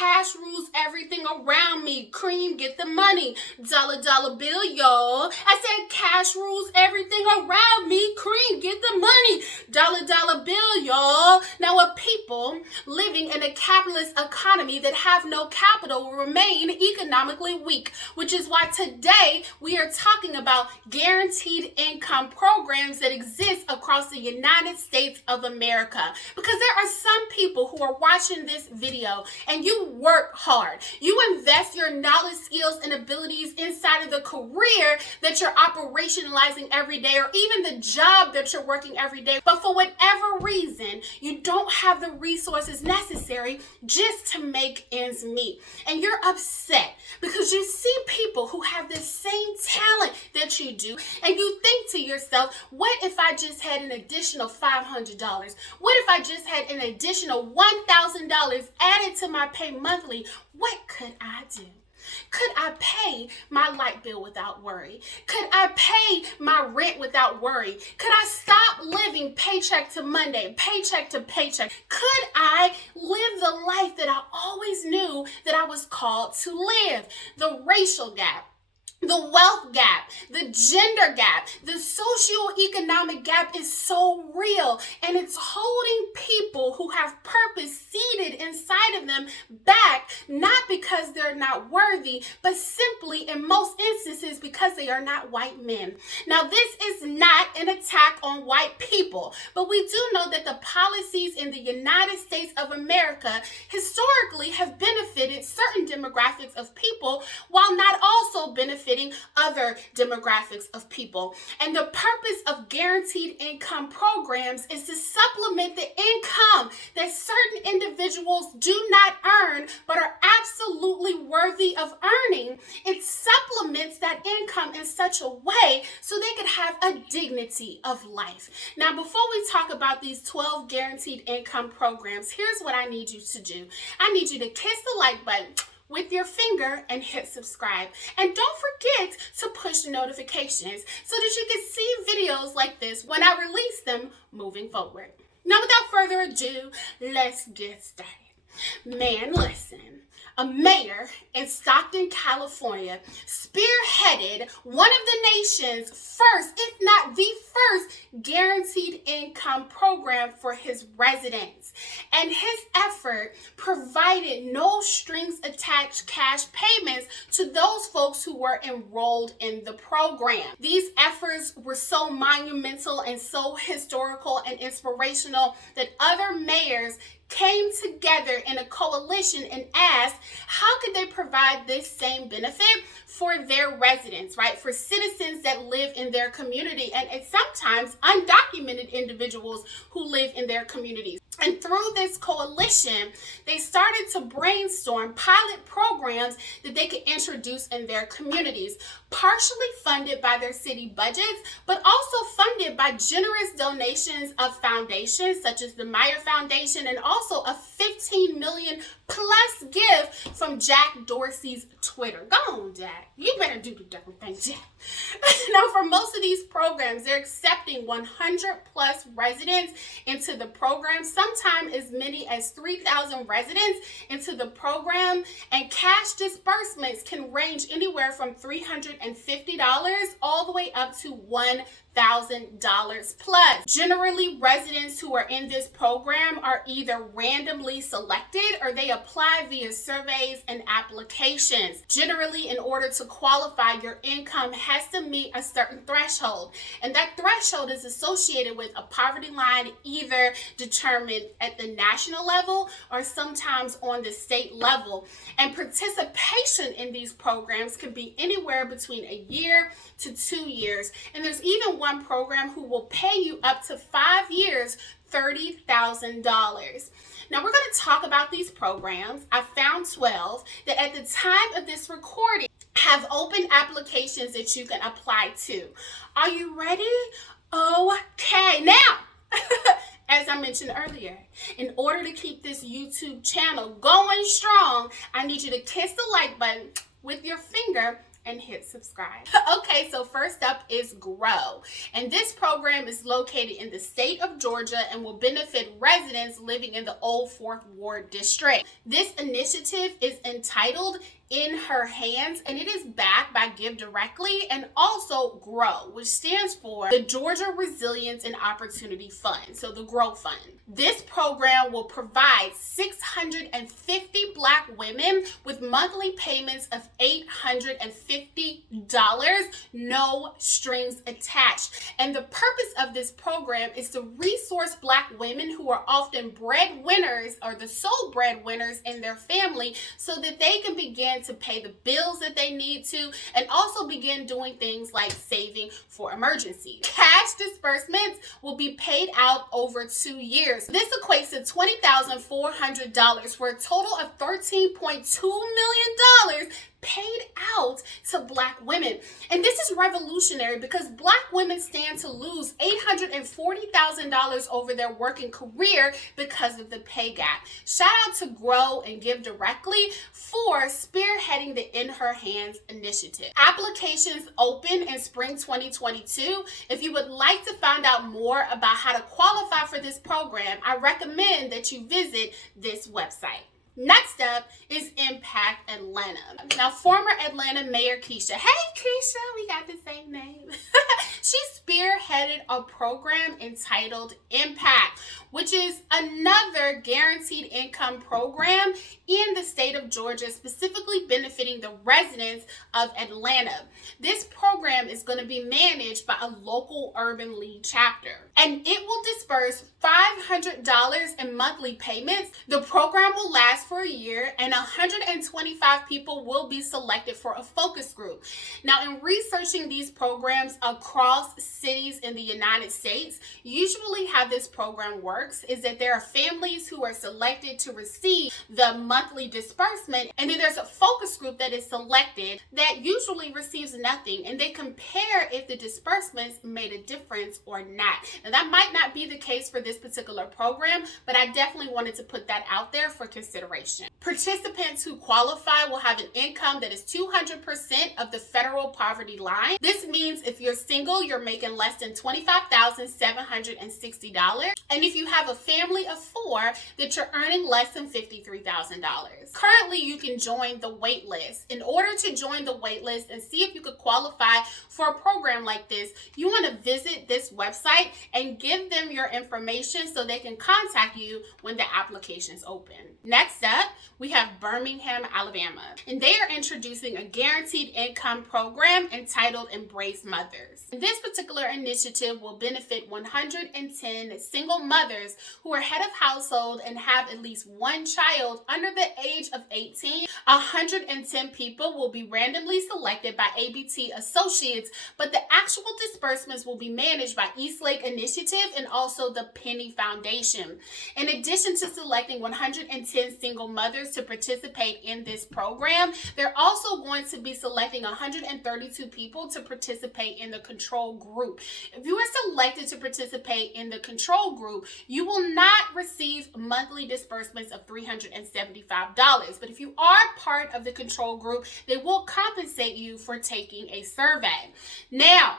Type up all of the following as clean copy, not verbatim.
cash rules everything around me. Cream, get the money. Dollar, dollar bill, y'all. I said cash rules everything around me. Cream, get the money. Dollar, dollar bill, y'all. Now, a people living in a capitalist economy that have no capital will remain economically weak, which is why today we are talking about guaranteed income programs that exist across the United States of America. Because there are some people who are watching this video and you work hard. You invest your knowledge, skills, and abilities inside of the career that you're operationalizing every day, or even the job that you're working every day. But for whatever reason, you don't have the resources necessary just to make ends meet. And you're upset because you see people who have the same talent that you do, and you think to yourself, what if I just had an additional $500? What if I just had an additional $1,000 added to my pay monthly? What could I do? Could I pay my light bill without worry? Could I pay my rent without worry? Could I stop living paycheck to Monday, paycheck to paycheck? Could I live the life that I always knew that I was called to live? The racial gap, the wealth gap, the gender gap, the socioeconomic gap is so real, and it's holding people who have purpose seated inside of them back, not because they're not worthy, but simply in most instances because they are not white men. Now, this is not an attack on white people, but we do know that the policies in the United States of America historically have benefited certain demographics of people while not also benefiting other demographics of people. And the purpose of guaranteed income programs is to supplement the income that certain individuals do not earn but are absolutely worthy of earning. It supplements that income in such a way so they could have a dignity of life. Now, before we talk about these 12 guaranteed income programs, here's what I need you to do. I need you to kiss the like button with your finger and hit subscribe. And don't forget to push notifications so that you can see videos like this when I release them moving forward. Now, without further ado, let's get started. Man, listen. A mayor in Stockton, California, spearheaded one of the nation's first, if not the first, guaranteed income program for his residents. And his effort provided no strings attached cash payments to those folks who were enrolled in the program. These efforts were so monumental and so historical and inspirational that other mayors came together in a coalition and asked how could they provide this same benefit for their residents, right? For citizens that live in their community and sometimes undocumented individuals who live in their communities. And through this coalition, they started to brainstorm pilot programs that they could introduce in their communities, partially funded by their city budgets, but also funded by generous donations of foundations such as the Meyer Foundation, and also a $15 million plus gift from Jack Dorsey's Twitter. Go on, Jack. You better do the damn thing, Jack. Now, for most of these programs, they're accepting 100 plus residents into the program, sometimes as many as 3,000 residents into the program, and cash disbursements can range anywhere from $350 all the way up to $1,000 plus. Generally, residents who are in this program are either randomly selected or they apply via surveys and applications. Generally, in order to qualify, your income has to meet a certain threshold, and that threshold is associated with a poverty line either determined at the national level or sometimes on the state level. And participation in these programs can be anywhere between a year to 2 years, and there's even one program who will pay you up to 5 years, $30,000. Now, we're going to talk about these programs. I found 12 that at the time of this recording have open applications that you can apply to. Are you ready? Okay. Now, as I mentioned earlier, in order to keep this YouTube channel going strong, I need you to kiss the like button with your finger and hit subscribe. Okay, so first up is GROW. And this program is located in the state of Georgia and will benefit residents living in the Old Fourth Ward District. This initiative is entitled In Her Hands, and it is backed by Give Directly and also GROW, which stands for the Georgia Resilience and Opportunity Fund, so the GROW Fund. This program will provide 650 Black women with monthly payments of $850, no strings attached. And the purpose of this program is to resource Black women who are often breadwinners or the sole breadwinners in their family so that they can begin to pay the bills that they need to and also begin doing things like saving for emergencies. Cash disbursements will be paid out over 2 years. This equates to $20,400 for a total of $13.2 million paid out to Black women. And this is revolutionary because Black women stand to lose $840,000 over their working career because of the pay gap. Shout out to GROW and Give Directly for spearheading the In Her Hands initiative. Applications open in spring 2022. If you would like to find out more about how to qualify for this program, I recommend that you visit this website. Next up is Impact Atlanta. Now, former Atlanta Mayor Keisha, hey Keisha, we got the same name. She spearheaded a program entitled Impact, which is another guaranteed income program in the state of Georgia, specifically benefiting the residents of Atlanta. This program is going to be managed by a local urban league chapter, and it will disperse $500 in monthly payments. The program will last for a year, and 125 people will be selected for a focus group. Now, in researching these programs across cities in the United States, usually how this program works is that there are families who are selected to receive the monthly disbursement, and then there's a focus group that is selected that usually receives nothing, and they compare if the disbursements made a difference or not. Now, that might not be the case for this particular program, but I definitely wanted to put that out there for consideration. Participants who qualify will have an income that is 200% of the federal poverty line. This means if you're single, you're making less than $25,760. And if you have a family of 4, that you're earning less than $53,000. Currently, you can join the wait list. In order to join the wait list and see if you could qualify for a program like this, you want to visit this website and give them your information so they can contact you when the application's open. Next up, we have Birmingham, Alabama, and they are introducing a guaranteed income program entitled Embrace Mothers. This particular initiative will benefit 110 single mothers who are head of household and have at least one child under the age of 18. 110 people will be randomly selected by ABT Associates, but the actual disbursements will be managed by Eastlake Initiative and also the Penny Foundation. In addition to selecting 110 single mothers to participate in this program, they're also going to be selecting 132 people to participate in the control group. If you are selected to participate in the control group, you will not receive monthly disbursements of $375. But if you are part of the control group, they will compensate you for taking a survey. Now,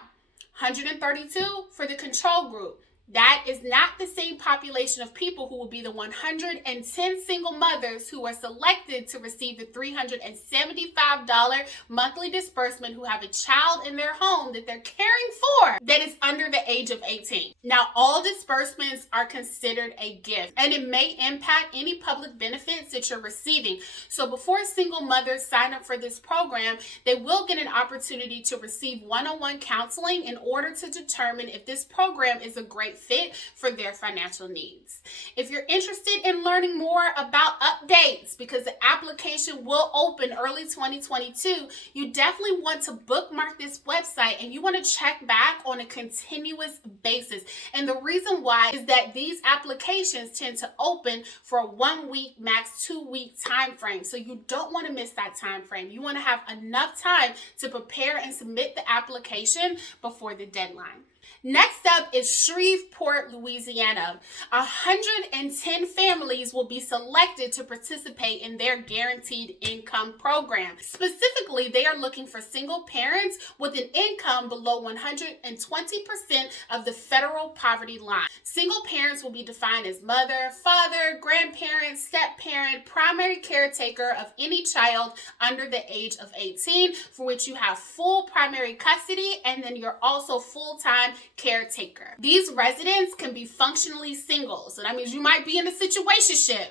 132 for the control group. That is not the same population of people who will be the 110 single mothers who are selected to receive the $375 monthly disbursement who have a child in their home that they're caring for that is under the age of 18. Now, all disbursements are considered a gift, and it may impact any public benefits that you're receiving. So before single mothers sign up for this program, they will get an opportunity to receive one-on-one counseling in order to determine if this program is a great fit for their financial needs. If you're interested in learning more about updates, because the application will open early 2022, you definitely want to bookmark this website and you want to check back on a continuous basis. And the reason why is that these applications tend to open for a 1 week, max 2 week time frame. So you don't want to miss that time frame. You want to have enough time to prepare and submit the application before the deadline. Next up is Shreveport, Louisiana. 110 families will be selected to participate in their guaranteed income program. Specifically, they are looking for single parents with an income below 120% of the federal poverty line. Single parents will be defined as mother, father, grandparent, step-parent, primary caretaker of any child under the age of 18, for which you have full primary custody, and then you're also full-time caretaker. These residents can be functionally single, so that means you might be in a situationship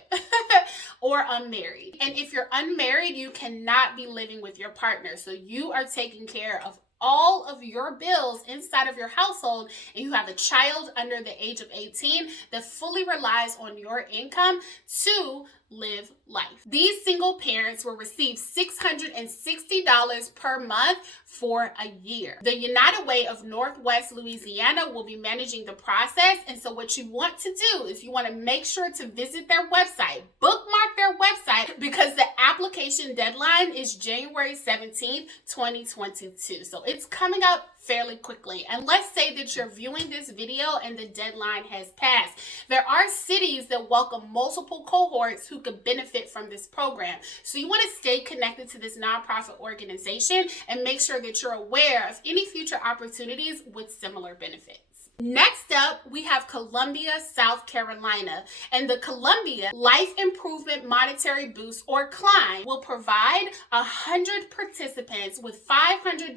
or unmarried. And if you're unmarried, you cannot be living with your partner, so you are taking care of all of your bills inside of your household, and you have a child under the age of 18 that fully relies on your income to live life. These single parents will receive $660 per month for a year. The United Way of Northwest Louisiana will be managing the process, and so what you want to do is you want to make sure to visit their website, bookmark their website, because the application deadline is January 17th, 2022. So it's coming up fairly quickly. And let's say that you're viewing this video and the deadline has passed. There are cities that welcome multiple cohorts who could benefit from this program. So you want to stay connected to this nonprofit organization and make sure that you're aware of any future opportunities with similar benefits. Next up, we have Columbia, South Carolina, and the Columbia Life Improvement Monetary Boost, or CLIMB, will provide 100 participants with $500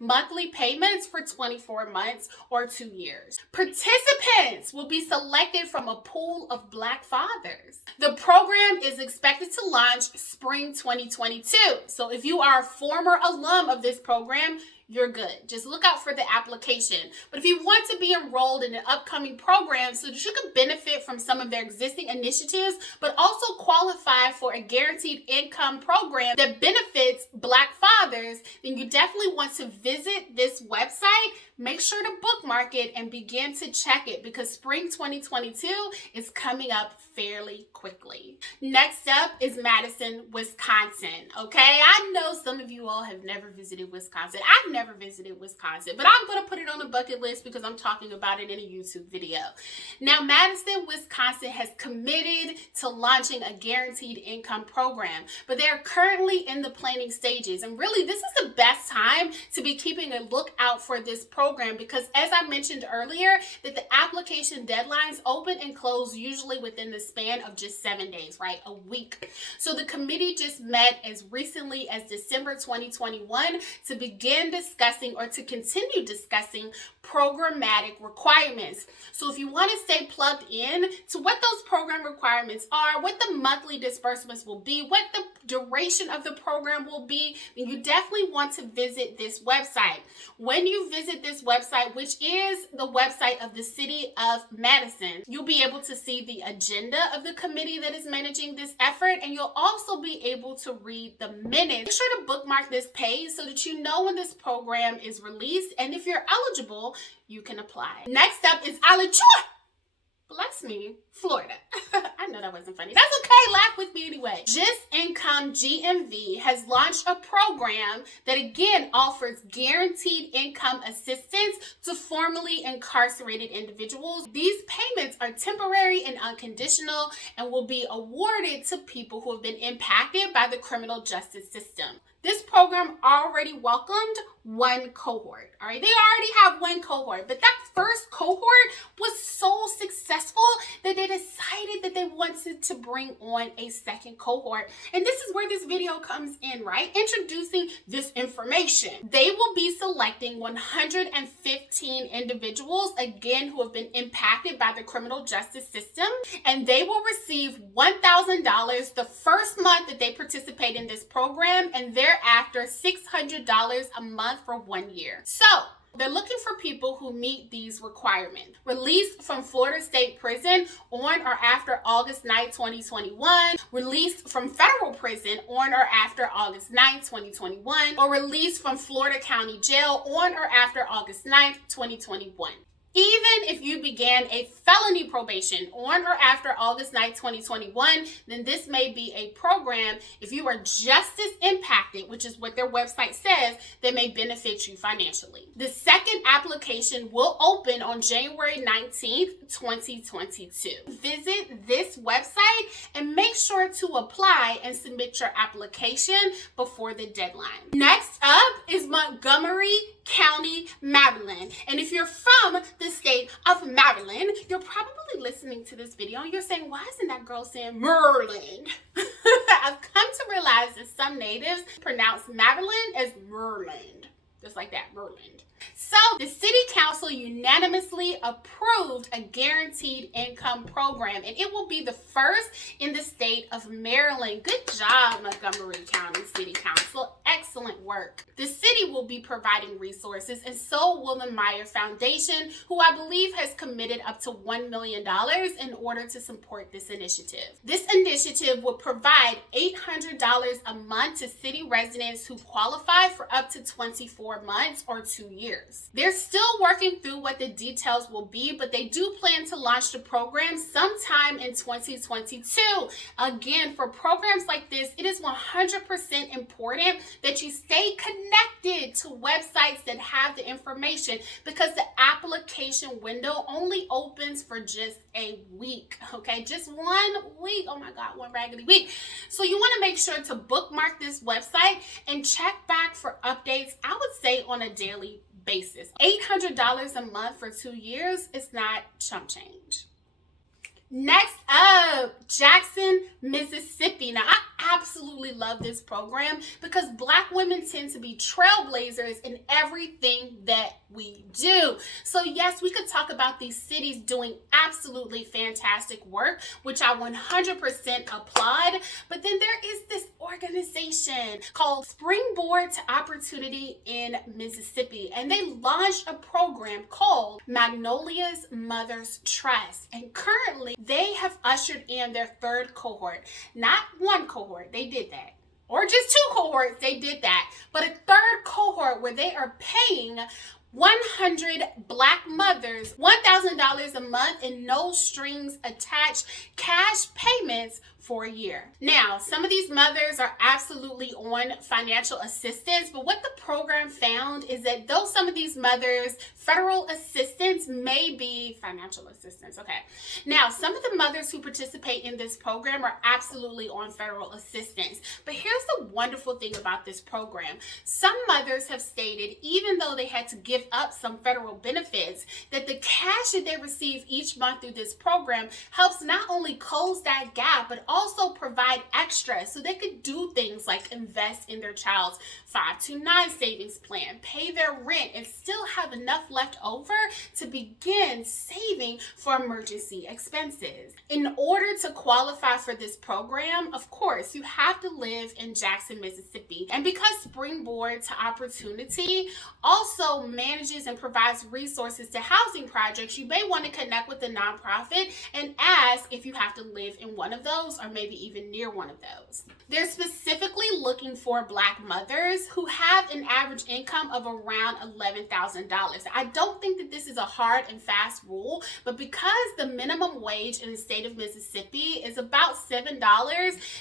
monthly payments for 24 months or 2 years. Participants will be selected from a pool of Black fathers. The program is expected to launch spring 2022. So if you are a former alum of this program, you're good. Just look out for the application. But if you want to be enrolled in an upcoming program so that you can benefit from some of their existing initiatives, but also qualify for a guaranteed income program that benefits Black fathers, then you definitely want to visit this website. Make sure to bookmark it and begin to check it, because spring 2022 is coming up fairly quickly. Next up is Madison, Wisconsin. Okay, I know some of you all have never visited Wisconsin. I've never visited Wisconsin, but I'm going to put it on a bucket list because I'm talking about it in a YouTube video. Now, Madison, Wisconsin has committed to launching a guaranteed income program, but they are currently in the planning stages. And really, this is the best time to be keeping a lookout for this program, because as I mentioned earlier, that the application deadlines open and close usually within the span of just 7 days, right? A week. So the committee just met as recently as December 2021 to begin discussing, or to continue discussing, programmatic requirements. So if you want to stay plugged in to what those program requirements are, what the monthly disbursements will be, what the duration of the program will be, then you definitely want to visit this website. When you visit this website, which is the website of the city of Madison, you'll be able to see the agenda of the committee that is managing this effort, and you'll also be able to read the minutes. Make sure to bookmark this page so that you know when this program is released, and if you're eligible, you can apply. Next up is bless me, Florida. I know that wasn't funny. That's okay. Laugh with me anyway. Just Income GMV has launched a program that again offers guaranteed income assistance to formerly incarcerated individuals. These payments are temporary and unconditional and will be awarded to people who have been impacted by the criminal justice system. This program already welcomed one cohort, all right? They already have one cohort, but that first cohort was so successful that they decided that they wanted to bring on a second cohort. And this is where this video comes in, right? Introducing this information. They will be selecting 115 individuals, again, who have been impacted by the criminal justice system, and they will receive $1,000 the first month that they participate in this program, and thereafter $600 a month for 1 year. So they're looking for people who meet these requirements. Released from Florida State Prison on or after August 9, 2021. Released from federal prison on or after August 9, 2021. Or released from Florida County Jail on or after August 9, 2021. Even if you began a felony probation on or after August 9, 2021, then this may be a program, if you are justice impacted, which is what their website says, that may benefit you financially. The second application will open on January 19th, 2022. Visit this website and make sure to apply and submit your application before the deadline. Next up is Montgomery County, Maryland. And if you're from the state of Maryland, you're probably listening to this video and you're saying, why isn't that girl saying Maryland? I've come to realize that some natives pronounce Maryland as Maryland. Just like that, Maryland. So the city council unanimously approved a guaranteed income program, and it will be the first in the state of Maryland. Good job, Montgomery County City Council. Excellent work. The city will be providing resources, and so will the Meyer Foundation, who I believe has committed up to $1 million in order to support this initiative. This initiative will provide $800 a month to city residents who qualify for up to 24 months or 2 years. They're still working through what the details will be, but they do plan to launch the program sometime in 2022. Again, for programs like this, it is 100% important that you stay connected to websites that have the information, because the application window only opens for just a week, okay? Just 1 week. Oh my God, one raggedy week. So you want to make sure to bookmark this website and check back for updates, I would say on a daily basis. $800 a month for 2 years is not chump change. Next up, Jackson, Mississippi. Now, I absolutely love this program because Black women tend to be trailblazers in everything that we do. So yes, we could talk about these cities doing absolutely fantastic work, which I 100% applaud. But then there is this organization called Springboard to Opportunity in Mississippi, and they launched a program called Magnolia's Mothers Trust. And currently, they have ushered in their third cohort. Not one cohort, they did that. Or just 2 cohorts, they did that. But a third cohort where they are paying 100 Black mothers $1,000 a month and no strings attached cash payments for a year. Now, some of these mothers are absolutely on financial assistance, but what the program found is that though some of these mothers, federal assistance may be financial assistance, okay. Now, some of the mothers who participate in this program are absolutely on federal assistance, but here's the wonderful thing about this program. Some mothers have stated, even though they had to give up some federal benefits, that the cash that they receive each month through this program helps not only close that gap, but also provide extra so they could do things like invest in their child's 529 savings plan, pay their rent, and still have enough left over to begin saving for emergency expenses. In order to qualify for this program, of course, you have to live in Jackson, Mississippi. And because Springboard to Opportunity also manages and provides resources to housing projects, you may want to connect with the nonprofit and ask if you have to live in one of those or maybe even near one of those. They're specifically looking for Black mothers who have an average income of around $11,000. I don't think that this is a hard and fast rule, but because the minimum wage in the state of Mississippi is about $7,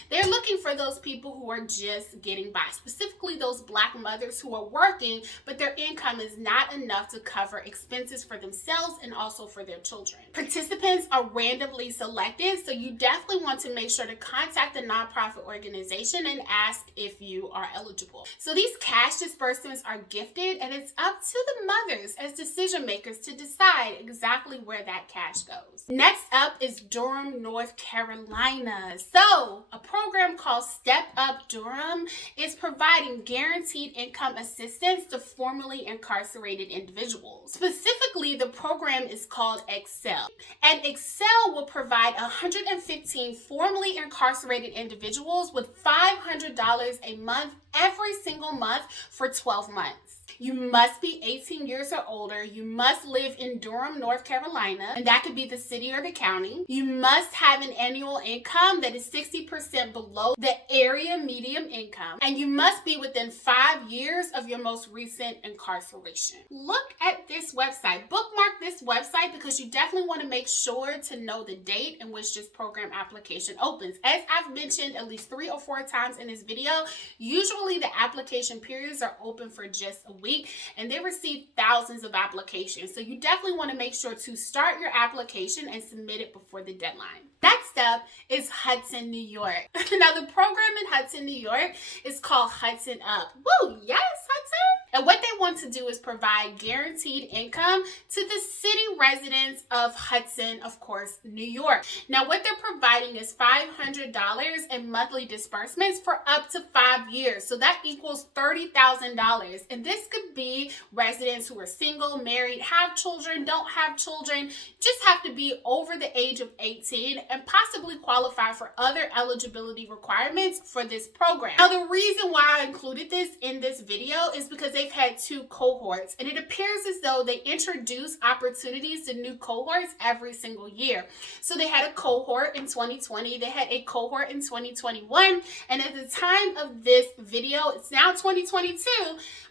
they're looking for those people who are just getting by, specifically those Black mothers who are working, but their income is not enough to cover expenses for themselves and also for their children. Participants are randomly selected, so you definitely want to make sure to contact the nonprofit organization and ask if you are eligible. So these cash disbursements are gifted, and it's up to the mothers as decision makers to decide exactly where that cash goes. Next up is Durham, North Carolina. So a program called Step Up Durham is providing guaranteed income assistance to formerly incarcerated individuals. Specifically, the program is called Excel, and Excel will provide 115 formerly incarcerated individuals with $500 a month every single month for 12 months. You must be 18 years or older. You must live in Durham, North Carolina, and that could be the city or the county. You must have an annual income that is 60% below the area median income, and you must be within 5 years of your most recent incarceration. Look at this website. Bookmark this website because you definitely want to make sure to know the date in which this program application opens. As I've mentioned at least 3 or 4 times in this video, usually the application periods are open for just a week and they receive thousands of applications. So you definitely want to make sure to start your application and submit it before the deadline. Next up is Hudson, New York. Now the program in Hudson, New York is called Hudson Up. Woo, yes, Hudson. And what they want to do is provide guaranteed income to the city residents of Hudson, of course, New York. Now, what they're providing is $500 in monthly disbursements for up to 5 years. So that equals $30,000. And this could be residents who are single, married, have children, don't have children, just have to be over the age of 18 and possibly qualify for other eligibility requirements for this program. Now, the reason why I included this in this video is because they've had 2 cohorts, and it appears as though they introduce opportunities to new cohorts every single year. So they had a cohort in 2020, they had a cohort in 2021, and at the time of this video, it's now 2022,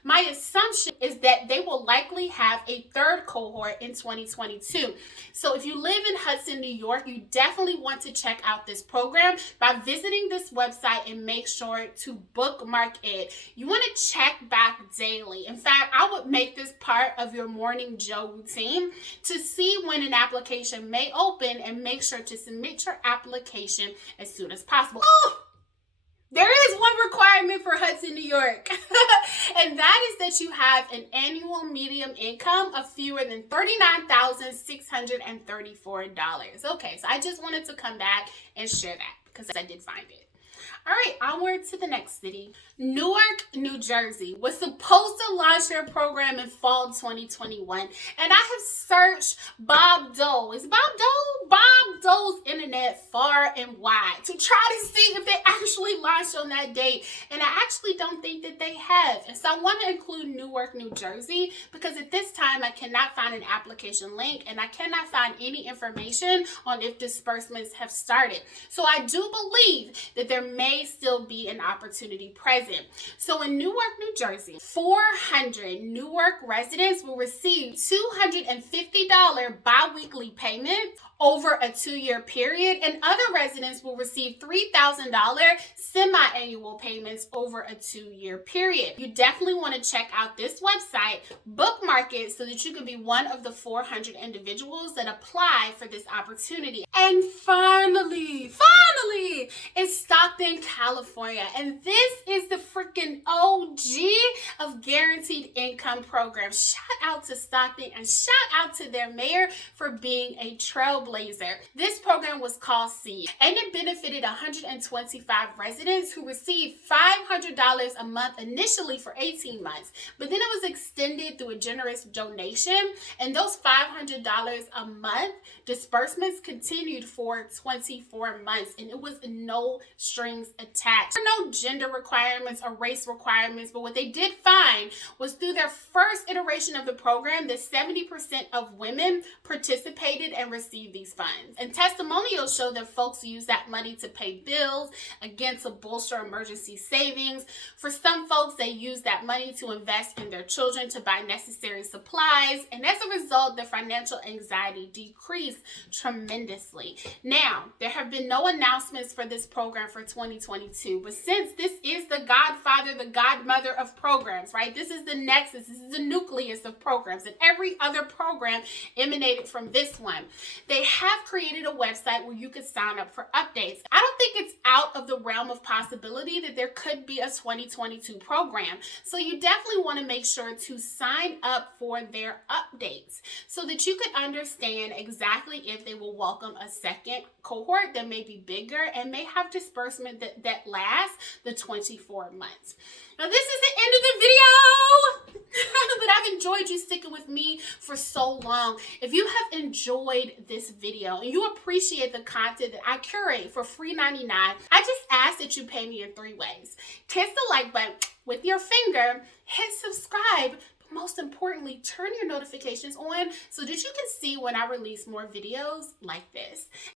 my assumption is that they will likely have a 3rd cohort in 2022. So if you live in Hudson, New York, you definitely want to check out this program by visiting this website and make sure to bookmark it. You want to check back daily. In fact, I would make this part of your morning Joe routine to see when an application may open and make sure to submit your application as soon as possible. Oh! There is one requirement for Hudson, New York, and that is that you have an annual median income of fewer than $39,634. Okay, so I just wanted to come back and share that because I did find it. All right, onward to the next city. Newark, New Jersey was supposed to launch their program in fall 2021, and I have searched Bob Dole. Is Bob Dole? Bob Dole's internet far and wide to try to see if they actually launched on that date, and I actually don't think that they have. And so I want to include Newark, New Jersey, because at this time I cannot find an application link, and I cannot find any information on if disbursements have started. So I do believe that there may still be an opportunity present. So in Newark, New Jersey, 400 Newark residents will receive $250 bi-weekly payments over a 2-year period, and other residents will receive $3,000 semi-annual payments over a 2-year period. You definitely want to check out this website, bookmark it so that you can be one of the 400 individuals that apply for this opportunity. And finally, it's Stockton, California, and this is the freaking OG of guaranteed income programs. Shout out to Stockton and shout out to their mayor for being a trailblazer. This program was called SEED, and it benefited 125 residents who received $500 a month initially for 18 months, but then it was extended through a generous donation, and those $500 a month disbursements continued for 24 months, and it was no strings attached. There were no gender requirements or race requirements, but what they did find was through their first iteration of the program that 70% of women participated and received these funds. And testimonials show that folks use that money to pay bills, again, to bolster emergency savings. For some folks, they use that money to invest in their children, to buy necessary supplies, and as a result, their financial anxiety decreased tremendously. Now, there have been no announcements for this program for 2022, but since this is the godfather, the godmother of programs, right? This is the nexus, this is the nucleus of programs, and every other program emanated from this one. They have created a website where you could sign up for updates. I don't think it's out of the realm of possibility that there could be a 2022 program, so you definitely want to make sure to sign up for their updates so that you could understand exactly if they will welcome a second cohort that may be bigger and may have disbursement that lasts the 24 months. Now, this is the end of the video, but I've enjoyed you sticking with me for so long. If you have enjoyed this video and you appreciate the content that I curate for free 99, I just ask that you pay me in 3 ways. Kiss the like button with your finger, hit subscribe, Most importantly, turn your notifications on so that you can see when I release more videos like this.